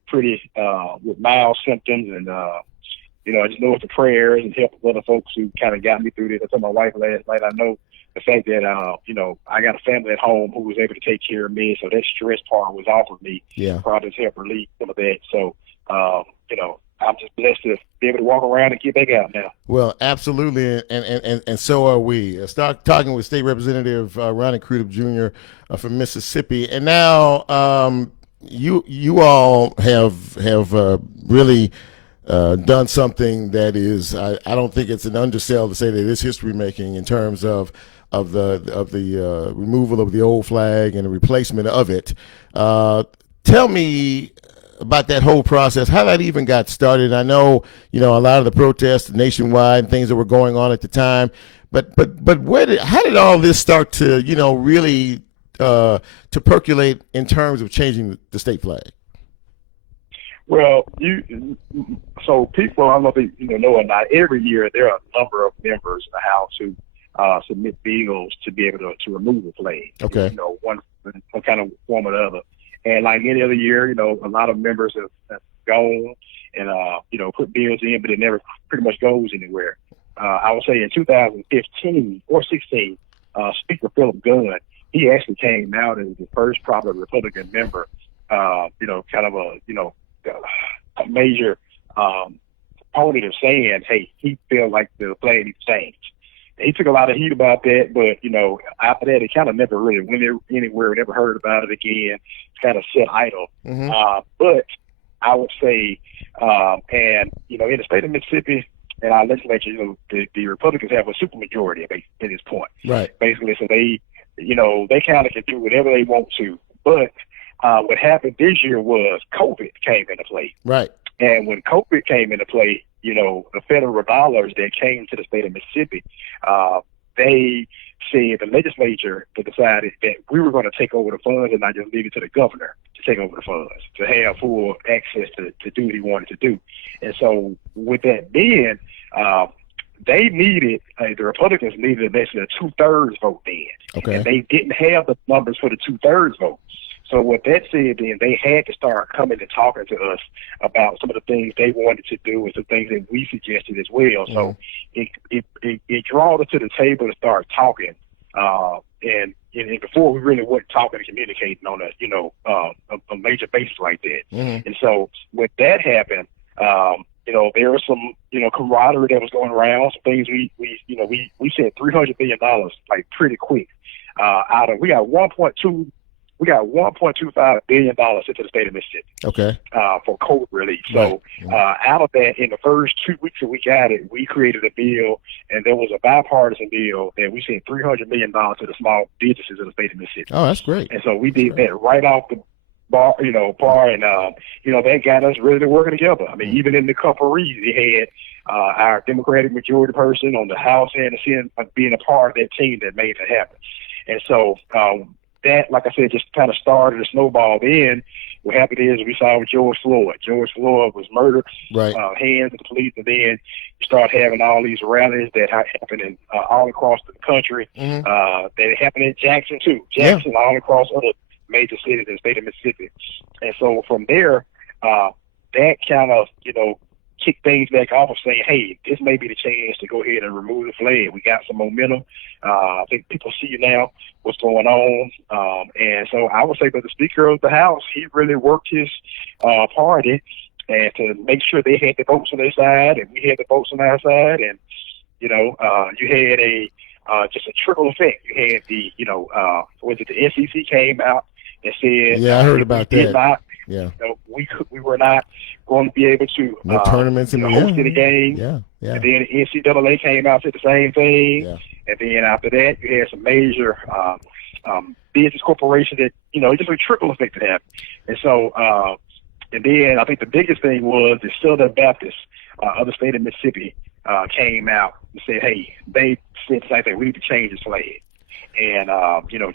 pretty with mild symptoms. And, I just know it's the prayers and help of other folks who kind of got me through this. I told my wife last night, I know the fact that, I got a family at home who was able to take care of me. So that stress part was off of me. Yeah. Probably just help relieve some of that. So, I'm just blessed to be able to walk around and get back out now. Well, absolutely, and so are we. Start talking with State Representative Ronnie Crudup Jr. From Mississippi, and now you all have really done something that is I don't think it's an undersell to say that it's history making in terms of the removal of the old flag and the replacement of it. Tell me about that whole process, how that even got started. I know, a lot of the protests nationwide and things that were going on at the time, but how did all this start to, really to percolate in terms of changing the state flag? Well, so people, I don't know if you know or not, every year there are a number of members in the House who submit bills to be able to remove the flag. Okay. One kind of form or the other. And like any other year, a lot of members have gone and, put bills in, but it never pretty much goes anywhere. I would say in 2015 or 16, Speaker Philip Gunn, he actually came out as the first probably Republican member, kind of a major opponent of saying, hey, he feels like the flag needs to change. He took a lot of heat about that, but, after that, it kind of never really went anywhere. We never heard about it again. It's kind of set idle. Mm-hmm. But I would say, in the state of Mississippi and our legislature, the Republicans have a supermajority at this point. Right. Basically, so they kind of can do whatever they want to. But what happened this year was COVID came into play. Right. And when COVID came into play, the federal dollars that came to the state of Mississippi, they said the legislature decided that we were going to take over the funds and not just leave it to the governor to take over the funds, to have full access to do what he wanted to do. And so with that being, they needed, the Republicans needed basically a 2/3 vote then. Okay. And they didn't have the numbers for the 2/3 vote. So what that said then, they had to start coming and talking to us about some of the things they wanted to do and some things that we suggested as well. So it drawed us to the table to start talking. And before we really weren't talking and communicating on a major basis like that. Mm-hmm. And so when that happened, there was some, camaraderie that was going around, some things we said $300 billion like pretty quick. We got $1.25 billion into the state of Mississippi. Okay. For COVID relief. So out of that, in the first 2 weeks that we got it, we created a bill, and there was a bipartisan bill that we sent $300 million to the small businesses in the state of Mississippi. Oh, that's great. And so we did that right off the bar, and that got us really working together. I mean, even in the conferees, we had our Democratic majority person on the House and the Senate being a part of that team that made it happen. And so that, like I said, just kind of started a snowball. Then what happened is we saw with George Floyd. George Floyd was murdered, hands of the police, and then you start having all these rallies that happen in all across the country. Mm-hmm. That happened in Jackson too. Jackson, all across other major cities in the state of Mississippi. And so from there, that kind of, kick things back off of saying, hey, this may be the chance to go ahead and remove the flag. We got some momentum. I think people see now what's going on. And so I would say that the Speaker of the House, he really worked his party and to make sure they had the votes on their side and we had the votes on our side. And, you had just a trickle effect. You had the, the NCC came out and said, yeah, I heard about that. Yeah, we were not going to be able to tournaments in host any games. Yeah. And then the NCAA came out and said the same thing. Yeah. And then after that, you had some major business corporations that just a trickle effect to happen. And so, and then I think the biggest thing was the Southern Baptist of the state of Mississippi came out and said, hey, they said the same thing. We need to change this flag. And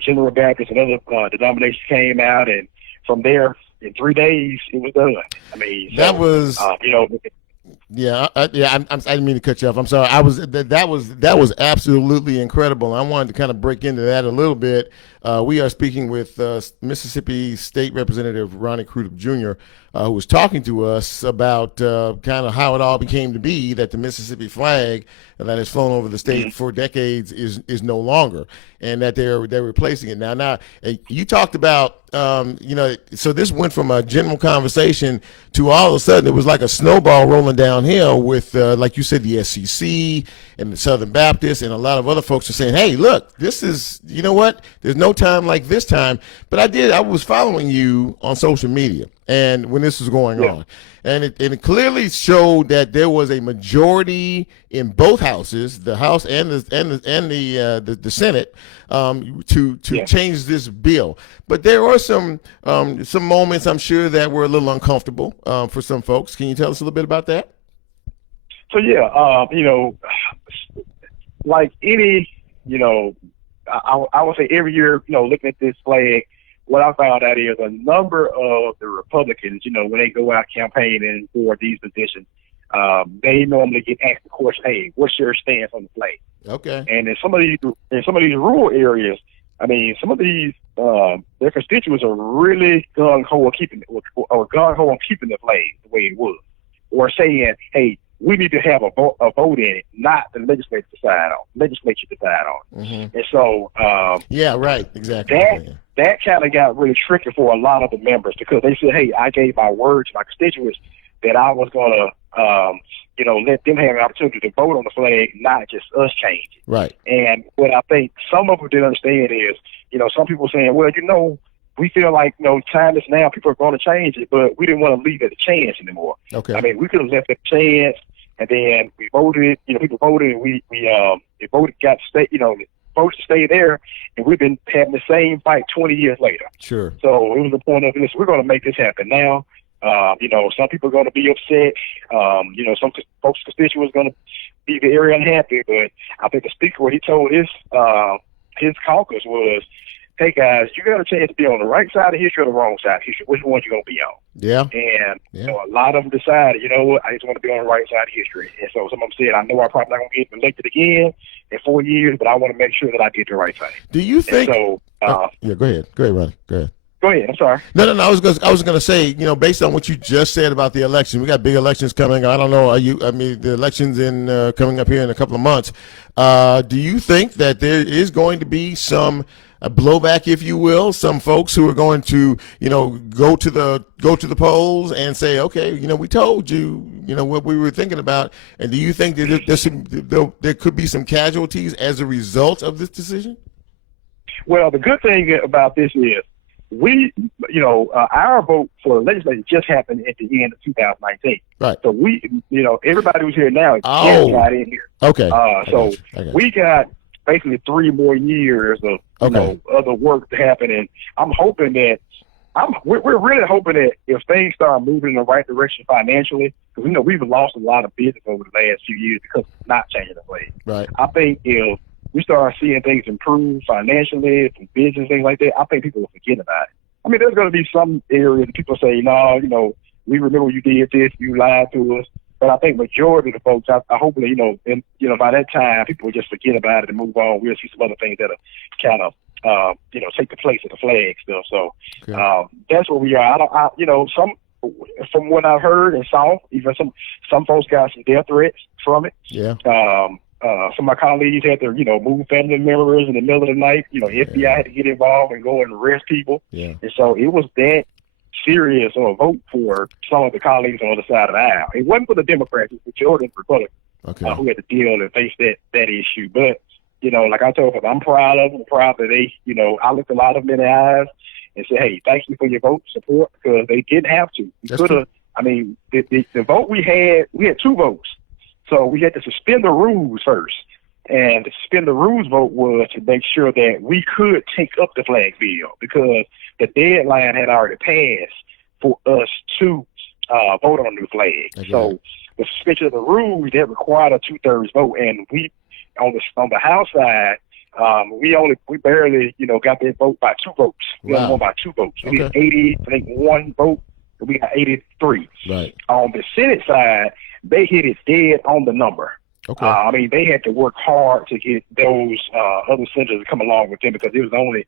General Baptist and other denominations came out, and from there, in 3 days, it was done. I mean, that was, Yeah, I didn't mean to cut you off. I'm sorry. That was absolutely incredible. I wanted to kind of break into that a little bit. We are speaking with Mississippi State Representative Ronnie Crudup Jr., who was talking to us about kind of how it all became to be that the Mississippi flag that has flown over the state for decades is no longer, and that they're replacing it now. Now, you talked about so this went from a general conversation to all of a sudden it was like a snowball rolling downhill with, like you said, the SEC and the Southern Baptist and a lot of other folks are saying, hey, look, this is, you know what? There's no time like this time. But I was following you on social media and when this was going on, and it clearly showed that there was a majority in both houses, the House and the Senate, to change this bill. But there were some moments, I'm sure, that were a little uncomfortable for some folks. Can you tell us a little bit about that? So like any, I would say every year, looking at this flag, what I found out is a number of the Republicans, when they go out campaigning for these positions, they normally get asked the question, hey, what's your stance on the flag? Okay. And in some of these rural areas, I mean, some of these their constituents are really gung-ho on keeping the flag the way it was, or saying, hey, we need to have a vote in it, not the legislature decide on. Mm-hmm. And so, yeah, right, exactly. That kind of got really tricky for a lot of the members because they said, hey, I gave my word to my constituents that I was going to, let them have an opportunity to vote on the flag, not just us change it. Right. And what I think some of them didn't understand is, some people saying, well, we feel like, time is now, people are going to change it, but we didn't want to leave it a chance anymore. Okay. I mean, we could have left it a chance, and then we voted, people voted, and we voted, got to stay, voted to stay there, and we've been having the same fight 20 years later. Sure. So it was the point of this, we're going to make this happen now. Some people are going to be upset. Some folks' constituents are going to be very unhappy, but I think the speaker, what he told his caucus was, hey guys, you got a chance to be on the right side of history or the wrong side of history. Which one you gonna be on? Yeah. And a lot of them decided, I just want to be on the right side of history. And so some of them said, I know I'm probably not gonna get elected again in 4 years, but I want to make sure that I get the right side. Do you think? And so, go ahead, Ronnie. Go ahead. Go ahead. I'm sorry. No. I was going to say, based on what you just said about the election, we got big elections coming. I don't know. The elections coming up here in a couple of months. Do you think that there is going to be some blowback, if you will, some folks who are going to, go to the polls and say, okay, we told you, what we were thinking about. And do you think that there could be some casualties as a result of this decision? Well, the good thing about this is we, our vote for the legislature just happened at the end of 2019. Right. So we, everybody who's here now just got in here. Okay. So we got basically 3 more years of other work to happen, and I'm hoping that we're really hoping that if things start moving in the right direction financially, because we've lost a lot of business over the last few years because of not changing the flag. Right. I think if we start seeing things improve financially, from business, things like that, I think people will forget about it. I mean, there's going to be some areas that people say, no, we remember you did this, you lied to us. But I think majority of the folks, I hopefully, by that time, people will just forget about it and move on. We'll see some other things that'll kind of, take the place of the flag stuff. So that's where we are. from what I've heard and saw, even some folks got some death threats from it. Yeah. Some of my colleagues had to, move family members in the middle of the night. FBI had to get involved and go and arrest people. Yeah. And so it was that serious of a vote for some of the colleagues on the other side of the aisle. It wasn't for the Democrats, it was for Jordan Republicans who had to deal and face that issue. But, like I told them, I'm proud of them. I'm proud that they, I looked a lot of them in the eyes and said, hey, thank you for your vote support, because they didn't have to. We could have, the vote we had 2 votes. So we had to suspend the rules first. And to suspend the rules vote was to make sure that we could take up the flag bill, because the deadline had already passed for us to vote on the new flag. Okay. So the suspension of the rules, that required a 2/3 vote. And we, on the House side, we barely, got that vote by 2 votes. We only won by 2 votes. We had 1 vote, and we got 83. Right. On the Senate side, they hit it dead on the number. Okay. They had to work hard to get those other senators to come along with them, because it's only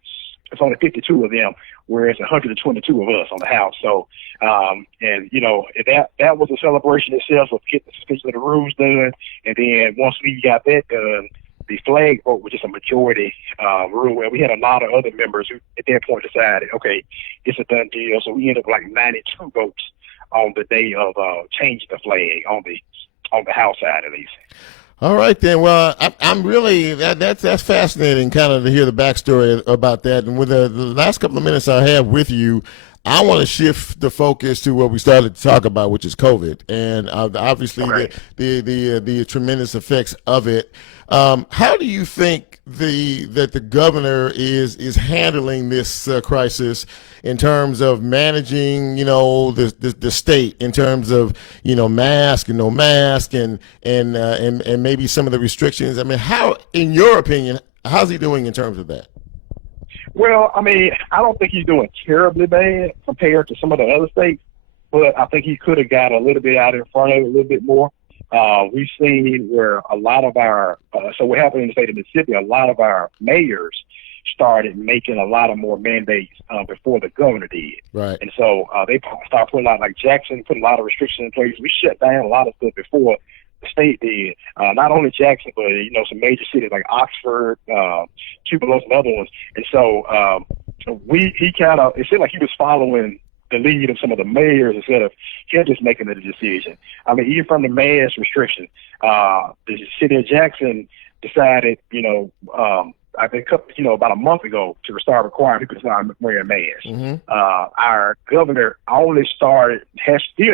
52 of them, whereas 122 of us on the House. So, that was a celebration itself of getting the suspension of the rules done. And then once we got that done, the flag vote was just a majority rule, where we had a lot of other members who at that point decided, okay, it's a done deal. So we ended up like 92 votes on the day of changing the flag on the House side, at least. All right, then. Well, I'm really that's fascinating, kind of to hear the backstory about that. And with the last couple of minutes I have with you, I want to shift the focus to what we started to talk about, which is COVID, and obviously the tremendous effects of it. How do you think that the governor is handling this crisis in terms of managing, the state, in terms of, mask and no mask and maybe some of the restrictions? I mean, how, in your opinion, how's he doing in terms of that? Well, I don't think he's doing terribly bad compared to some of the other states, but I think he could have got a little bit out in front of it a little bit more. We've seen where a lot of our, so what happened in the state of Mississippi, a lot of our mayors started making a lot of more mandates before the governor did. Right. And so they started putting a lot, like Jackson put a lot of restrictions in place. We shut down a lot of stuff before the state did. Not only Jackson, but, some major cities like Oxford, Tupelo, and other ones. And so it seemed like he was following the lead of some of the mayors instead of him just making the decision. Even from the mask restriction, the city of Jackson decided, I think about a month ago, to start requiring people to start wearing masks. Mm-hmm. Our governor still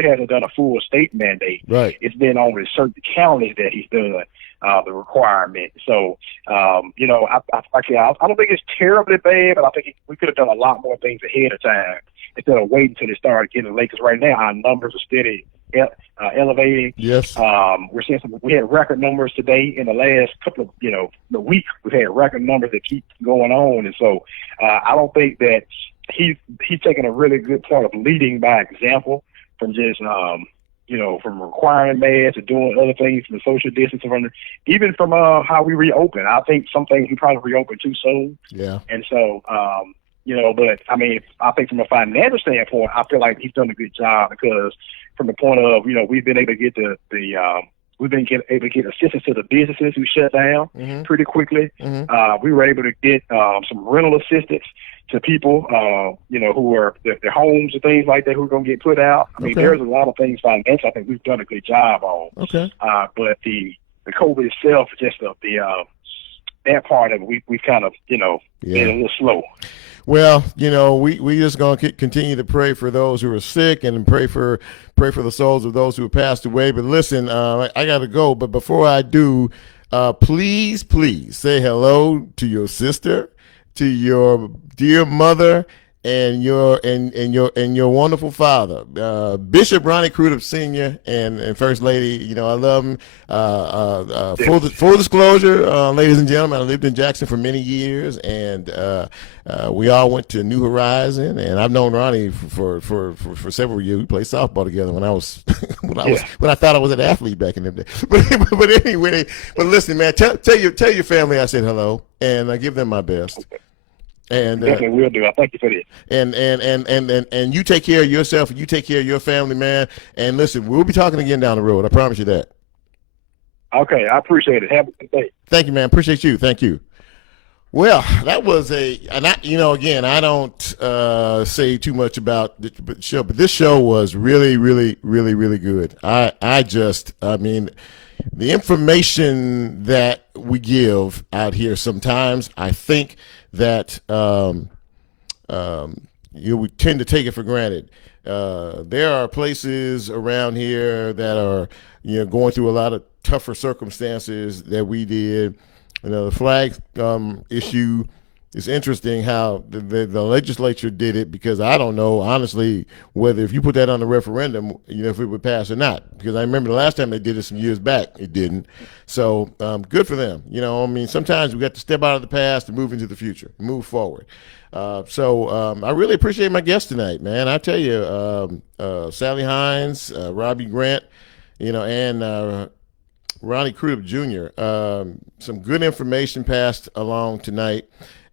hasn't done a full state mandate. Right. It's been only certain counties that he's done the requirement. So, I don't think it's terribly bad, but I think we could have done a lot more things ahead of time instead of waiting until it started getting late. Because right now our numbers are steady elevating. Yes. We're seeing we had record numbers today in the last couple of, the week. We've had record numbers that keep going on. And so I don't think that he's taking a really good part of leading by example, from just, from requiring masks to doing other things, from the social distancing, even from how we reopen. I think some things we probably reopened too soon. Yeah. And so, but I think from a financial standpoint, I feel like he's done a good job, because from the point of, we've been able to get able to get assistance to the businesses who shut down pretty quickly. Mm-hmm. We were able to get some rental assistance to people, who are their homes and things like that, who are going to get put out. There's a lot of things financially I think we've done a good job on. Okay. But the COVID itself, just that part of it, we've kind of, been a little slow. Well, we just going to continue to pray for those who are sick and pray for the souls of those who have passed away. But listen, I got to go. But before I do, please say hello to your sister, to your dear mother, and your wonderful father, Bishop Ronnie Crudup Sr. and First Lady. I love him. Full disclosure, ladies and gentlemen, I lived in Jackson for many years, and we all went to New Horizon, and I've known Ronnie for several years. We played softball together when I was when I thought I was an athlete back in the day. But anyway, listen, man, tell your family I said hello, and I give them my best. And definitely will do. I thank you for this. And you take care of yourself, and you take care of your family, man. And listen, we'll be talking again down the road. I promise you that. Okay, I appreciate it. Have a good day. Thank you, man. Appreciate you. Thank you. Well, that was again, I don't say too much about the show, but this show was really, really, really, really good. I mean, the information that we give out here sometimes, I think that we tend to take it for granted. There are places around here that are, going through a lot of tougher circumstances that we did. The flag issue is interesting how the legislature did it, because I don't know, honestly, whether if you put that on the referendum, if it would pass or not. Because I remember the last time they did it some years back, it didn't. So good for them. Sometimes we got to step out of the past and move into the future, move forward. So I really appreciate my guest tonight, man. I tell you, Sally Heinz, Robby Grant, and Ronnie Crudup Jr. Some good information passed along tonight.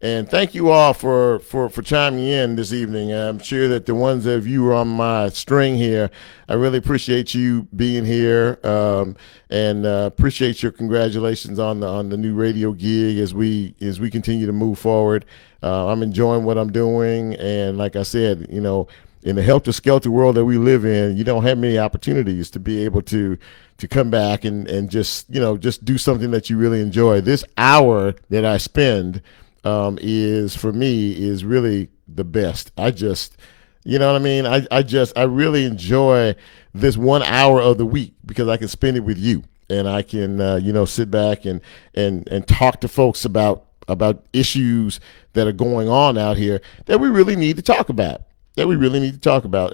And thank you all for chiming in this evening. I'm sure that the ones of you who are on my string here, I really appreciate you being here, and appreciate your congratulations on the new radio gig as we continue to move forward. I'm enjoying what I'm doing, and like I said, in the helter-skelter world that we live in, you don't have many opportunities to be able to come back and just do something that you really enjoy. This hour that I spend is really the best. I just, I really enjoy this 1 hour of the week because I can spend it with you, and I can, sit back and talk to folks about issues that are going on out here that we really need to talk about.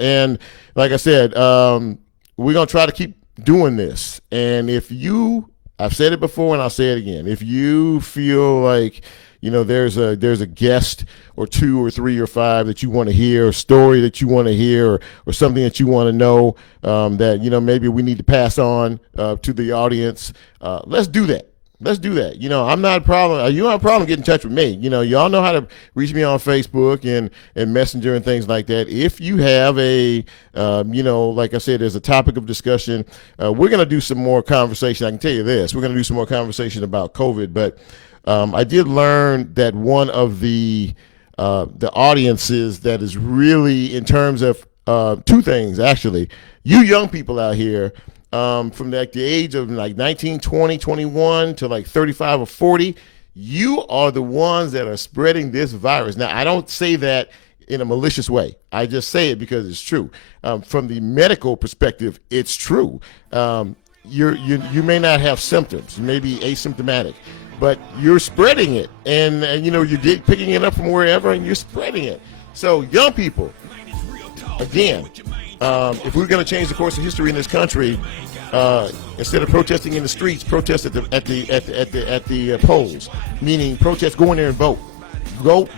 And like I said, we're going to try to keep doing this. And I've said it before and I'll say it again, if you feel like, there's a guest or two or three or five that you want to hear, a story that you want to hear, or something that you want to know, that, maybe we need to pass on to the audience, let's do that. I'm not a problem. You don't have a problem getting in touch with me. Y'all know how to reach me on Facebook and Messenger and things like that. If you have like I said, there's a topic of discussion. We're going to do some more conversation. I can tell you this. We're going to do some more conversation about COVID. But I did learn that one of the audiences that is really, in terms of two things, actually, you young people out here, from the age of 19, 20, 21 to 35 or 40, you are the ones that are spreading this virus. Now, I don't say that in a malicious way. I just say it because it's true. From the medical perspective, it's true. You may not have symptoms. You may be asymptomatic, but you're spreading it. And you're picking it up from wherever, and you're spreading it. So young people, again, if we're going to change the course of history in this country, instead of protesting in the streets, protest at the polls. Meaning, protest, go in there and vote. Vote.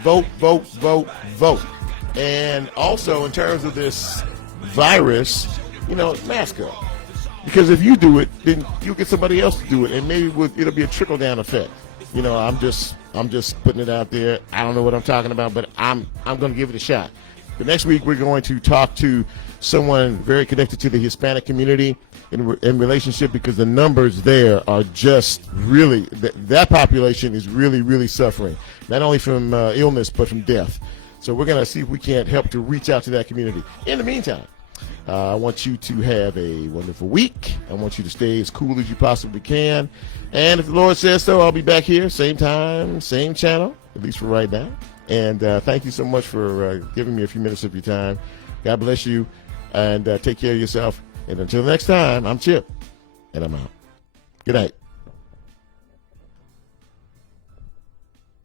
And also, in terms of this virus, mask up. Because if you do it, then you'll get somebody else to do it, and maybe it'll be a trickle down effect. I'm just putting it out there. I don't know what I'm talking about, but I'm going to give it a shot. But next week, we're going to talk to someone very connected to the Hispanic community in relationship, because the numbers there are just really, that population is really, really suffering, not only from illness, but from death. So we're going to see if we can't help to reach out to that community. In the meantime, I want you to have a wonderful week. I want you to stay as cool as you possibly can. And if the Lord says so, I'll be back here, same time, same channel, at least for right now. And thank you so much for giving me a few minutes of your time. God bless you, and take care of yourself. And until next time, I'm Chip, and I'm out. Good night.